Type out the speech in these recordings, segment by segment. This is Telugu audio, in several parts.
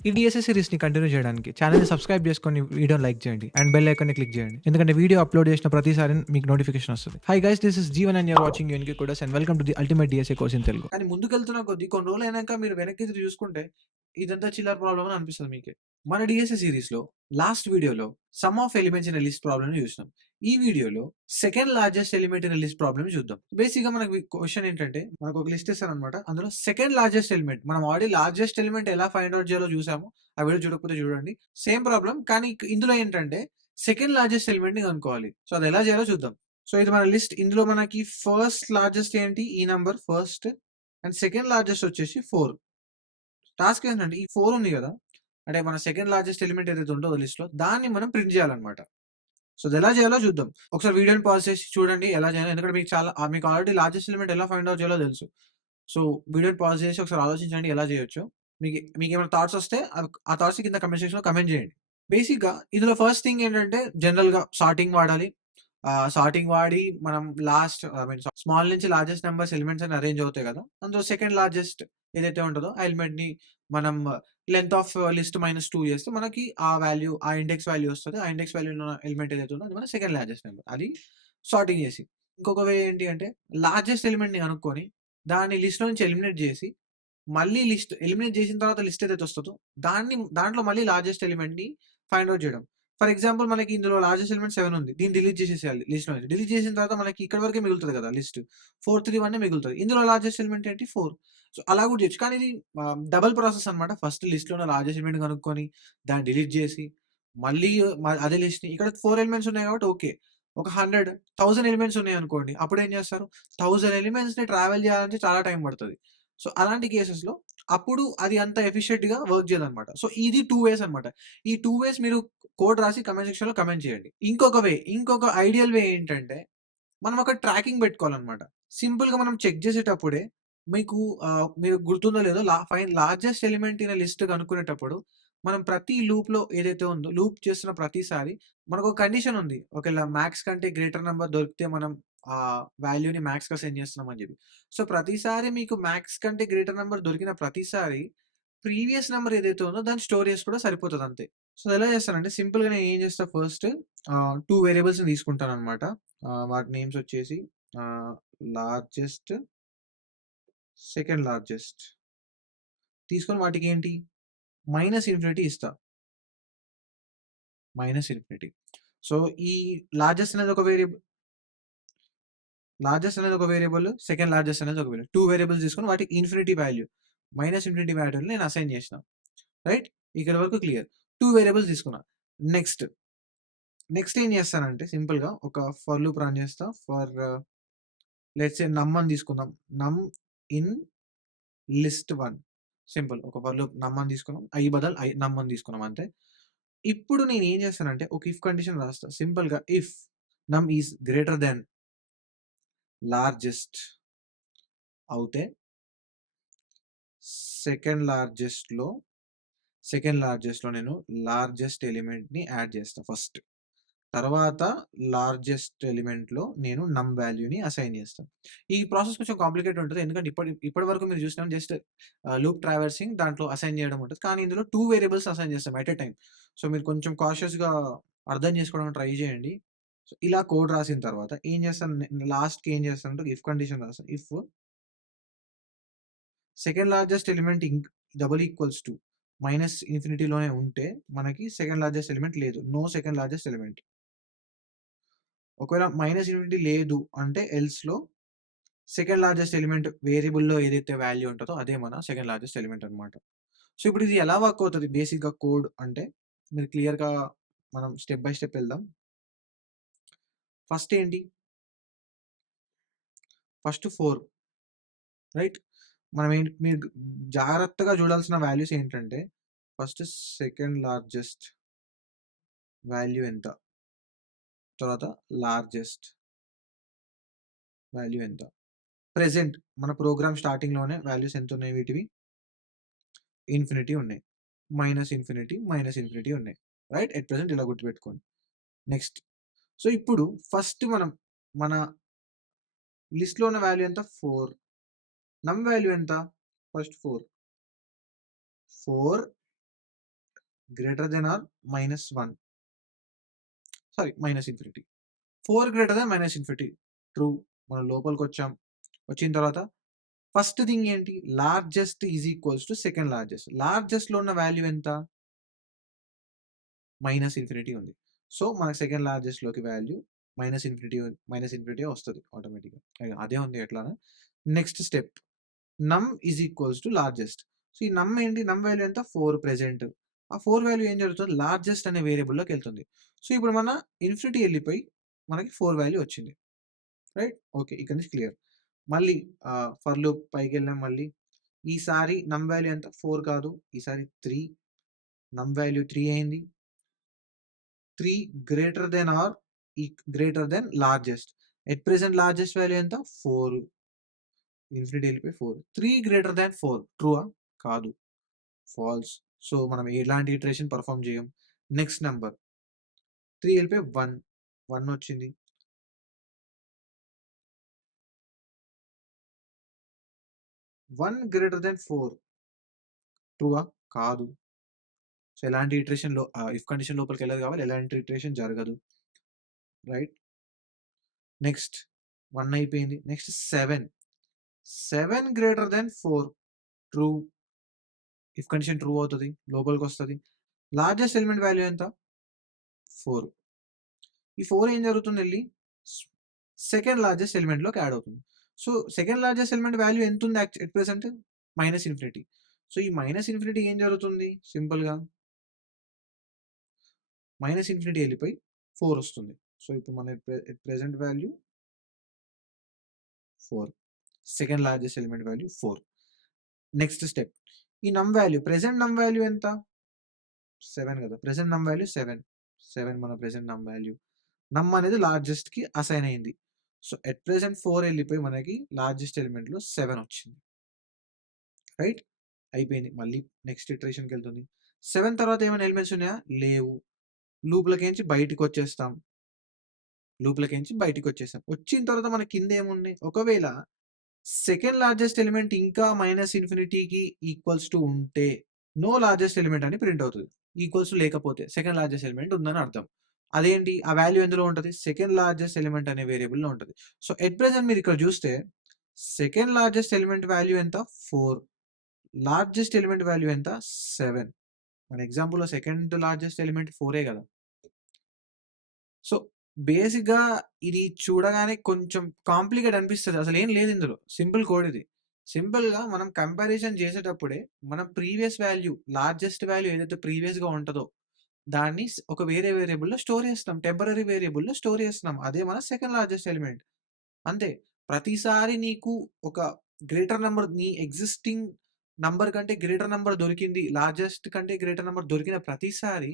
ఈ డిఎస్ఏ సిరీస్‌ని కంటిన్యూ చేయడానికి ఛానెల్‌ని సబ్స్క్రైబ్ చేసుకొని వీడియోని లైక్ చేయండి. అండ్ బెల్ ఐకాన్‌ని క్లిక్ చేయండి. ఎందుకంటే వీడియో అప్‌లోడ్ చేసిన ప్రతిసారి మీకు నోటిఫికేషన్ వస్తది. Hi guys, this is Jeevan and you are watching UNK coders and welcome to the ultimate DSA course in Telugu. కానీ ముందుకెళ్తున్న కొద్దీ కొన్ని రోజులైనాక మీరు వెనక్కి తిరిగి చూసుకుంటే ఇదంతా చిల్లర ప్రాబ్లమ్ అని అనిపిస్తది మీకే. మన డిఎస్ఏ సీరీస్‌లో లాస్ట్ వీడియోలో some of elements in a list ప్రాబ్లమ్‌ని చూసినాం. ఈ వీడియోలో second largest element in a list ప్రాబ్లమ్‌ని చూద్దాం. బేసిక్‌గా మనకి క్వెషన్ ఏంటంటే మనకు ఒక లిస్ట్ ఇస్తారనమాట. అందులో సెకండ్ లార్జెస్ట్ ఎలిమెంట్ మనం ఆల్రెడీ లార్జెస్ట్ ఎలిమెంట్ ఎలా ఫైండ్ ఔట్ చేయాలో చూసాము. ఆ వీడియో చూడకపోతే చూడండి. సేమ్ ప్రాబ్లమ్ కానీ ఇందులో ఏంటంటే సెకండ్ లార్జెస్ట్ ఎలిమెంట్‌ని కనుక్కోవాలి. సో అది ఎలా చేయాలో చూద్దాం. సో ఇది మన లిస్ట్. ఇందులో మనకి ఫస్ట్ లార్జెస్ట్ ఏంటి? ఈ number first and second largest వచ్చేసి 4. టాస్క్ ఏంటంటే ఈ 4 ఉంది కదా! అంటే మన సెకండ్ లార్జెస్ట్ ఎలిమెంట్ ఏదైతే ఉంటదో లిస్ట్‌లో దాన్ని మనం ప్రింట్ చేయాలన్నమాట. సో అది ఎలా చేయాలో చూద్దాం. ఒకసారి వీడియోని పాజ్ చేసి చూడండి ఎలా చేయాలో. ఎందుకంటే మీకు ఆల్రెడీ లార్జెస్ట్ ఎలిమెంట్ ఎలా ఫైండ్ ఔట్ చేయాలో తెలుసు. సో వీడియోని పాజ్ చేసి ఒకసారి ఆలోచించండి ఎలా చేయొచ్చో. మీకేమైనా థాట్స్ వస్తే ఆ థాట్స్ కింద కామెంట్ సెక్షన్‌లో కామెంట్ చేయండి. బేసిక్‌గా ఇందులో ఫస్ట్ థింగ్ ఏంటంటే జనరల్‌గా సార్టింగ్ వాడాలి. సార్టింగ్ వాడి మనం ఐ మీన్ స్మాల్ నుంచి లార్జెస్ట్ నంబర్స్ ఎలిమెంట్స్ అని అరేంజ్ అవుతాయి కదా! అందులో సెకండ్ లార్జెస్ట్ ఏదైతే ఉంటదో ఆ ఎలిమెంట్‌ని మనం లెంగ్త్ ఆఫ్ లిస్ట్ -2 చేస్తే మనకి ఆ వాల్యూ, ఆ ఇండెక్స్ వాల్యూ వస్తది. ఆ ఇండెక్స్ వాల్యూ ఉన్న ఎలిమెంట్ ఏదైతే ఉందో అది మన సెకండ్ లార్జెస్ట్ నంబర్. అది సార్టింగ్ చేసి. ఇంకొక వే ఏంటి అంటే లార్జెస్ట్ ఎలిమెంట్‌ని కనుక్కొని దాన్ని లిస్ట్‌లో నుంచి ఎలిమినేట్ చేసి మళ్ళీ ఎలిమినేట్ చేసిన తర్వాత లిస్ట్ ఏదైతే వస్తదో దాంట్లో మళ్ళీ లార్జెస్ట్ ఎలిమెంట్‌ని ఫైండ్ ఔట్ చేయడం. ఫర్ ఎగ్జాంపుల్ మనకి ఇందులో లార్జెస్ట్ ఎలిమెంట్ 7 ఉంది. దీన్ని డిలీట్ చేసేసేయాలి లిస్ట్‌లో నుంచి. డిలీట్ చేసిన తర్వాత మనకి ఇక్కడి వరకే మిగులుతది కదా లిస్ట్. 431 మిగులుతది. ఇందులో లార్జెస్ట్ ఎలిమెంట్ ఏంటి? 4. సో, అలా కూడా చేయొచ్చు. కానీ ఇది డబుల్ ప్రాసెస్ అన్నమాట. ఫస్ట్ లిస్ట్‌లో ఉన్న లార్జెస్ట్ ఎలిమెంట్ కనుక్కొని దాన్ని డిలీట్ చేసి మళ్ళీ అదే లిస్ట్‌ని ఇక్కడ 4 ఎలిమెంట్స్ ఉన్నాయి కాబట్టి ఓకే. ఒక 100, 1000 ఎలిమెంట్స్ ఉన్నాయనుకోండి. అప్పుడేం చేస్తారు? 1000 ఎలిమెంట్స్‌ని ట్రావెల్ చేయాలంటే చాలా టైం పడతది. సో, అలాంటి కేసెస్‌లో అప్పుడు అది అంత ఎఫిషియెంట్‌గా వర్క్ చేయదనమాట. సో, ఇది 2 వేస్ అనమాట. ఈ 2 వేస్ మీరు కోడ్ రాసి కామెంట్ సెక్షన్‌లో కామెంట్ చేయండి. ఇంకొక ఐడియల్ వే ఏంటంటే, మనం ఒక ట్రాకింగ్ పెట్టుకోవాలనమాట. సింపుల్‌గా మనం చెక్ చేసేటప్పుడే మీకు గుర్తుందో లేదో largest element in a list కనుక్కునేటప్పుడు, మనం ప్రతి లూప్‌లో ఏదైతే ఉందో, లూప్ చేస్తున్న ప్రతిసారి మనకొక కండిషన్ ఉంది. ఒకవేళ మాక్స్ కంటే గ్రేటర్ నంబర్ దొరికితే మనం ఆ వాల్యూని మాక్స్‌గా సెండ్ చేస్తున్నాం అని చెప్పి. సో, ప్రతిసారి మీకు మాక్స్ కంటే గ్రేటర్ నంబర్ దొరికిన ప్రతిసారి ప్రీవియస్ నంబర్ ఏదైతే ఉందో దాన్ని స్టోర్ చేసి కూడా సరిపోతదంతే. సో, ఎలా చేస్తానంటే సింపుల్‌గా నేను ఏం చేస్తా ఫస్ట్ 2 వేరియబుల్స్‌ని తీసుకుంటాననమాట. వాటి నేమ్స్ వచ్చేసి ఆహ్, లార్జెస్ట్, సెకండ్ లార్జెస్ట్ తీసుకొని వాటికేంటి -ఇన్ఫినిటీ ఇస్తా. -ఇన్ఫినిటీ. సో, ఈ లార్జెస్ట్ అనేది ఒక వేరియబుల్ లార్జెస్ట్ అనేది ఒక వేరియబుల్, సెకండ్ లార్జెస్ట్ అనేది ఒక వేరియబుల్. 2 వేరియబుల్స్ తీసుకొని వాటికి ఇన్ఫినిటీ వాల్యూని నేను అసైన్ చేసిన. రైట్? ఇక్కడి వరకు క్లియర్. 2 వేరియబుల్స్ తీసుకున్నా. నెక్స్ట్, నెక్స్ట్ ఏం చేస్తానంటే సింపుల్‌గా ఒక ఫర్ లూప్ రన్ చేస్తా. లెట్స్ సే నమ్ అని తీసుకుందాం. నమ్ ఇన్ లిస్ట్ 1 సింపుల్. ఒక ఫర్ లూప్ నమ్ అని తీసుకున్నాం. బదులు నమ్ అని తీసుకున్నాం అంతే. ఇప్పుడు నేను ఏం చేస్తానంటే ఒక ఇఫ్ కండిషన్ రాస్తా. సింపుల్‌గా ఇఫ్ నమ్ ఈస్ గ్రేటర్ థాన్ లార్జెస్ట్ అవుతే సెకండ్ లార్జెస్ట్‌లో నేను లార్జెస్ట్ ఎలిమెంట్‌ని యాడ్ చేస్తా ఫస్ట్. తర్వాత లార్జెస్ట్ ఎలిమెంట్‌లో నేను నమ్ వాల్యూని అసైన్ చేస్తా. ఈ ప్రాసెస్ కొంచెం కాంప్లికేటెడ్ ఉంటది. ఎందుకంటే ఇప్పటి వరకు మీరు చూసినాం జస్ట్ లూప్ ట్రావర్సింగ్ దాంట్లో అసైన్ చేయడం ఉంటది. కానీ ఇందులో 2 వేరియబుల్స్ అసైన్ చేస్తాం ఎట్ ఎ టైమ్. సో, మీరు కొంచెం కాషియస్‌గా అర్థం చేసుకోవడానికి ట్రై చేయండి. సో, ఇలా కోడ్ రాసిన తర్వాత ఏం చేస్తాను లాస్ట్‌కి ఏం చేస్తానంటే ఇఫ్ కండిషన్ రాస్తాను. If second largest element double equals to -ఇన్ఫినిటీలోనే ఉంటే మనకి సెకండ్ లార్జెస్ట్ ఎలిమెంట్ లేదు. No second largest element. ఒకవేళ -ఇన్ఫినిటీ లేదు అంటే ఎల్స్‌లో సెకండ్ లార్జెస్ట్ ఎలిమెంట్ వేరియబుల్‌లో ఏదైతే వాల్యూ ఉంటదో అదే మన సెకండ్ లార్జెస్ట్ ఎలిమెంట్ అన్నమాట. సో, ఇప్పుడు ఇది ఎలా వర్క్ అవుతది బేసిక్‌గా కోడ్ అంటే మీరు క్లియర్‌గా మనం స్టెప్ బై స్టెప్ వెళ్దాం. ఫస్ట్ ఏంటి? First 4 right? మీరు జాగ్రత్తగా చూడాల్సిన వాల్యూస్ ఏంటంటే ఫస్ట్ సెకండ్ లార్జెస్ట్ వాల్యూ ఎంత? తర్వాత లార్జెస్ట్ వాల్యూ ఎంత? ప్రెజెంట్ మన ప్రోగ్రామ్ స్టార్టింగ్‌లోనే వాల్యూస్ ఎంతున్నాయి వీటివి? ఇన్ఫినిటీ ఉన్నాయి. -ఇన్ఫినిటీ ఉన్నాయి. రైట్? ఎట్ ప్రెజెంట్ ఇలా గుర్తుపెట్టుకోండి. నెక్స్ట్. సో, ఇప్పుడు ఫస్ట్ మన లిస్ట్‌లో ఉన్న వాల్యూ ఎంత? 4. నమ్ వాల్యూ ఎంత? First 4. 4 greater than or -1 sorry -infinity. 4 greater than -infinity true. మనం లోపలికొచ్చాం. వచ్చిన తర్వాత ఫస్ట్ థింగ్ ఏంటి? Largest is equals to second largest. లార్జెస్ట్‌లో ఉన్న వాల్యూ ఎంత? -ఇన్ఫినిటీ ఉంది. సో, మనకు సెకండ్ లార్జెస్ట్‌లోకి వాల్యూ -ఇన్ఫినిటీ వస్తది ఆటోమేటిక్‌గా. అదే ఉంది ఎట్లానా? నెక్స్ట్ స్టెప్ నమ్ is equals to largest. So, ఈ నమ్ ఏంటి? నమ్ వాల్యూ ఎంత? 4 ప్రెజెంట్. ఆ 4 వాల్యూ ఏం జరుగుతుంది? లార్జెస్ట్ అనే వేరియబుల్‌లోకెళ్తుంది. సో, ఇప్పుడు మన ఇన్ఫినిటీ ఎళ్ళిపోయి మనకి 4 వాల్యూ వచ్చింది. రైట్? ఓకే. ఇక్కడి నుంచి క్లియర్. మళ్ళీ ఫర్ లూప్ పైకెళ్ళాం మళ్ళీ. ఈసారి నమ్ వాల్యూ ఎంత? 4 కాదు. ఈసారి 3. నమ్ వాల్యూ 3 అయింది. 3 greater than or greater than largest. At present largest value ఎంత? 4. ఇన్ఫినిటీ ఎళ్ళిపోయి 4. 3 గ్రేటర్ దాన్ 4 ట్రూఆ? కాదు. ఫాల్స్. సో, మనం ఎలాంటి ఇటరేషన్ పెర్ఫార్మ్ చేయం. నెక్స్ట్ నంబర్ 3 ఎళ్ళిపోయి 1. 1 వచ్చింది. 1 గ్రేటర్ దాన్ 4 ట్రూఆ? కాదు. సో, ఎలాంటి ఇటరేషన్‌లో ఇఫ్ కండిషన్ లోపలికెళ్ళదు కాబట్టి ఎలాంటి ఇటరేషన్ జరగదు. రైట్? నెక్స్ట్ 1 అయిపోయింది. Next 7. 7 greater than 4 true. If condition true అవుతది. లోపలికొస్తది. లార్జెస్ట్ ఎలిమెంట్ వాల్యూ ఎంత? 4. ఈ 4 ఏం జరుగుతుందెళ్లి సెకండ్ లార్జెస్ట్ ఎలిమెంట్‌లోకి యాడ్ అవుతుంది. So, second largest element value ఎంతుంది ఎట్ ప్రెజెంట్? -ఇన్ఫినిటీ. సో, ఈ -ఇన్ఫినిటీ ఏం జరుగుతుంది? సింపుల్‌గా -ఇన్ఫినిటీ ఎళ్ళిపోయి 4 వస్తుంది. సో, ఇప్పుడు మన at present value 4. Second largest element value 4. Next step. ఈ నమ్ వాల్యూ ప్రెజెంట్ నమ్ వాల్యూ ఎంత? 7 కదా! ప్రెజెంట్ నమ్ వాల్యూ 7. 7 మన ప్రెజెంట్ నమ్ వాల్యూ. నమ్ అనేది లార్జెస్ట్‌కి అసైన్ అయింది. సో, ఎట్ ప్రెజెంట్ 4 ఎళ్ళిపోయి మనకి లార్జెస్ట్ ఎలిమెంట్‌లో 7 వచ్చింది. రైట్? అయిపోయింది. మళ్ళీ నెక్స్ట్ ఇటరేషన్‌కెళ్తుంది. 7 తర్వాత ఏమైనా ఎలిమెంట్స్ ఉన్నాయా? లేవు. లూప్‌లోకేంచి బయటికొచ్చేస్తాం. లూప్‌లోకేంచి బయటికొచ్చేసాం. వచ్చిన తర్వాత మన కిందేమున్నాయి? ఒకవేళ సెకండ్ లార్జెస్ట్ ఎలిమెంట్ ఇంకా -ఇన్ఫినిటీకి ఈక్వల్స్ టు ఉంటే, నో లార్జెస్ట్ ఎలిమెంట్ అని ప్రింట్ అవుతది. ఈక్వల్స్ టు లేకపోతే సెకండ్ లార్జెస్ట్ ఎలిమెంట్ ఉందని అర్థం. అదేంటి? ఆ వాల్యూ ఎందులో ఉంటది? సెకండ్ లార్జెస్ట్ ఎలిమెంట్ అనే వేరియబుల్‌లో ఉంటది. సో, ఎట్ ప్రెజెంట్ మీరిక్కడ చూస్తే సెకండ్ లార్జెస్ట్ ఎలిమెంట్ వాల్యూ ఎంత? 4. లార్జెస్ట్ ఎలిమెంట్ వాల్యూ ఎంత? 7. మన ఎగ్జాంపుల్‌లో సెకండ్ లార్జెస్ట్ ఎలిమెంట్ 4 గదా! సో, బేసిక్‌గా ఇది చూడగానే కొంచెం కాంప్లికేట్ అనిపిస్తది. అసలేం లేదు ఇందులో. సింపుల్ కోడ్ ఇది. సింపుల్‌గా మనం కంపారిజన్ చేసేటప్పుడే మనం ప్రీవియస్ వాల్యూ, లార్జెస్ట్ వాల్యూ ఏదైతే ప్రీవియస్‌గా ఉంటదో, దాన్ని ఒక వేరే వేరియబుల్‌లో స్టోర్ చేస్తున్నాం. టెంపరరీ వేరియబుల్‌లో స్టోర్ చేస్తున్నాం. అదే మన సెకండ్ లార్జెస్ట్ ఎలిమెంట్. అంతే. ప్రతిసారి నీకు ఒక గ్రేటర్ నంబర్ నీ ఎగ్జిస్టింగ్ నంబర్ కంటే గ్రేటర్ నంబర్ దొరికింది. లార్జెస్ట్ కంటే గ్రేటర్ నంబర్ దొరికిన ప్రతిసారి,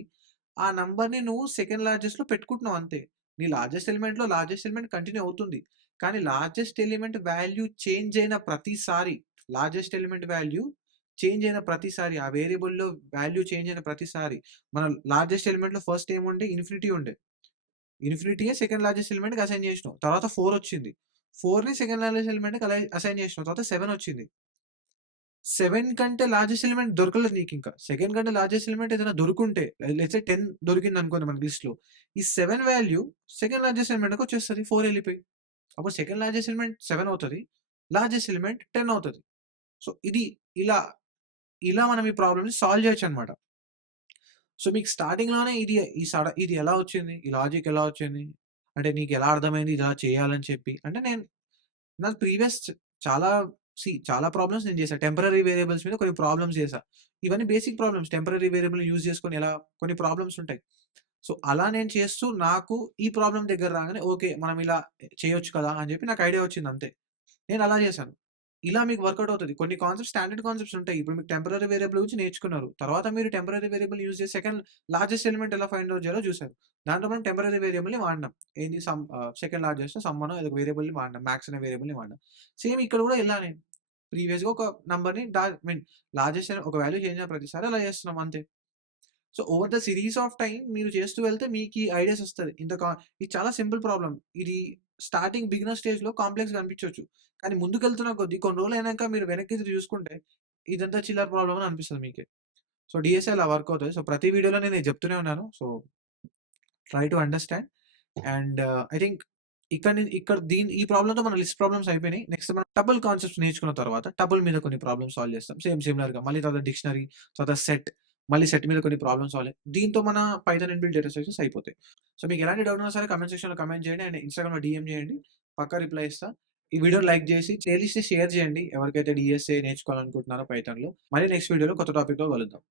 ఆ నంబర్‌ని నువ్వు సెకండ్ లార్జెస్ట్‌లో పెట్టుకుంటున్నావు అంతే. నీ లార్జెస్ట్ ఎలిమెంట్‌లో లార్జెస్ట్ ఎలిమెంట్ కంటిన్యూ అవుతుంది. కానీ లార్జెస్ట్ ఎలిమెంట్ వాల్యూ చేంజ్ అయిన ప్రతిసారి, లార్జెస్ట్ ఎలిమెంట్ వాల్యూ చేంజ్ అయిన ప్రతిసారి, ఆ వేరియబుల్‌లో వాల్యూ చేంజ్ అయిన ప్రతిసారి, మన లార్జెస్ట్ ఎలిమెంట్‌లో ఫస్ట్ ఏముండే? ఇన్ఫినిటీ ఉండే. ఇన్ఫినిటీయే సెకండ్ లార్జెస్ట్ ఎలిమెంట్‌కి అసైన్ చేసినావు. తర్వాత 4 వచ్చింది. 4ని సెకండ్ లార్జెస్ట్ ఎలిమెంట్‌కి అసైన్ చేసినావు. తర్వాత 7 వచ్చింది. 7 కంటే లార్జెస్ట్ ఎలిమెంట్ దొరకలేదు నీకింకా. సెకండ్ కంటే లార్జెస్ట్ ఎలిమెంట్ ఏదైనా దొరుకుంటే లెట్స్ సే 10 దొరికిందనుకోండి మన లిస్ట్‌లో. ఈ 7 వాల్యూ సెకండ్ లార్జెస్ట్ ఎలిమెంట్‌కొచ్చేస్తది 4 ఎళ్ళిపోయి. అప్పుడు సెకండ్ లార్జెస్ట్ ఎలిమెంట్ 7 అవుతది. లార్జెస్ట్ ఎలిమెంట్ 10 అవుతది. సో, ఇలా, ఇలా మనం ఈ ప్రాబ్లమ్‌ని సాల్వ్ చేయొచ్చనమాట. సో, మీకు స్టార్టింగ్‌లోనే ఇది ఎలా వచ్చింది? ఈ లాజిక్ ఎలా వచ్చింది? అంటే నీకెలా అర్థమైంది ఇలా చేయాలని చెప్పి? అంటే నాకు ప్రీవియస్ చాలా చాలా ప్రాబ్లమ్స్ నేను చేశా. టెంపరరీ వేరియబుల్స్ మీద కొన్ని ప్రాబ్లమ్స్ చేశా. ఇవన్నీ బేసిక్ ప్రాబ్లమ్స్. టెంపరరీ వేరియబుల్‌ని యూజ్ చేసుకొని ఎలా కొన్ని ప్రాబ్లమ్స్ ఉంటాయి. సో, అలా నేను చేస్తూ నాకు ఈ ప్రాబ్లమ్ దగ్గర రాగానే ఓకే. మనం ఇలా చేయొచ్చు కదా! అని చెప్పి నాకు ఐడియా వచ్చిందంతే. నేను అలా చేశాను. ఇలా మీకు వర్కౌట్ అవుతది. కొన్ని కాన్సెప్ట్స్ స్టాండర్డ్ కాన్సెప్ట్స్ ఉంటాయి. ఇప్పుడు మీకు టెంపరరీ వేరియబుల్ గురించి నేర్చుకున్నారు. తర్వాత మీరు టెంపరరీ వేరియబుల్ యూజ్ చేసి సెకండ్ లార్జెస్ట్ ఎలిమెంట్ ఎలా ఫైండ్ ఔట్ చేయాలో చూసారు. దాంట్లో మనం టెంపరరీ వేరియబుల్‌ని వాడినాం. ఏంది సెకండ్ లార్జెస్ట్ సమ్ అనో ఏదో వేరియబుల్‌ని వాడినాం. మాక్స్ అనే వేరియబుల్‌ని వాడినాం. సేమ్ ఇక్కడ కూడా ఇలానే ప్రీవియస్‌గా ఒక నంబర్‌ని ఐ మీన్ లార్జెస్ట్ ఒక వాల్యూ చేంజ్ అయిన ప్రతిసారి అలా చేస్తున్నాం అంతే. So, over the series of time మీరు చేస్తూ వెళ్తే మీకీ ఐడియాస్ ఒస్తది. ఇది చాలా సింపుల్ ప్రాబ్లమ్. ఇది స్టార్టింగ్ బిగినర్ స్టేజ్‌లో కాంప్లెక్స్‌గా అనిపించొచ్చు. కానీ ముందుకెళ్తున్న కొద్దీ కొన్ని రోజులైనాక మీరు వెనక్కి తిరిగి చూసుకుంటే, ఇదంతా చిల్లర ప్రాబ్లమ్ అని అనిపిస్తది మీకే. సో, డీఎస్ఏ అలా వర్క్ అవుతది. సో, ప్రతి వీడియోలో నేను ఇది చెప్తూనే ఉన్నాను. So, try to understand. And I think ఇక్కడ ఈ ప్రాబ్లమ్‌తో మన లిస్ట్ ప్రాబ్లమ్స్ అయిపోయినాయి. నెక్స్ట్ మనం టపుల్ కాన్సెప్ట్స్ నేర్చుకున్న తర్వాత టపుల్ మీద కొన్ని ప్రాబ్లమ్స్ సాల్వ్ చేస్తాం. సిమిలర్‌గా మళ్ళీ తర్వాత డిక్షనరీ, తర్వాత సెట్, మళ్ళీ సెట్ మీద కొన్ని ప్రాబ్లమ్స్ సాల్వ్ దీంతో మన పైథాన్ ఇన్‌బిల్ట్ డేటా స్ట్రక్చర్స్ అయిపోతాయి. సో, మీకు ఎలాంటి డౌట్ ఉన్నా సరే కామెంట్ సెక్షన్‌లో కామెంట్ చేయండి. అండ్ ఇన్‌స్టాగ్రామ్‌లో డీఎం చేయండి. పక్కా రిప్లై ఇస్తా. ఈ వీడియోని లైక్ చేసి ప్లేలిస్ట్‌ని షేర్ చేయండి. ఎవరికైతే డీఎస్ఏ నేర్చుకోవాలనుకుంటున్నారో పైథాన్‌లో. మళ్ళీ నెక్స్ట్ వీడియోలో కొత్త టాపిక్‌తో కలుద్దాం.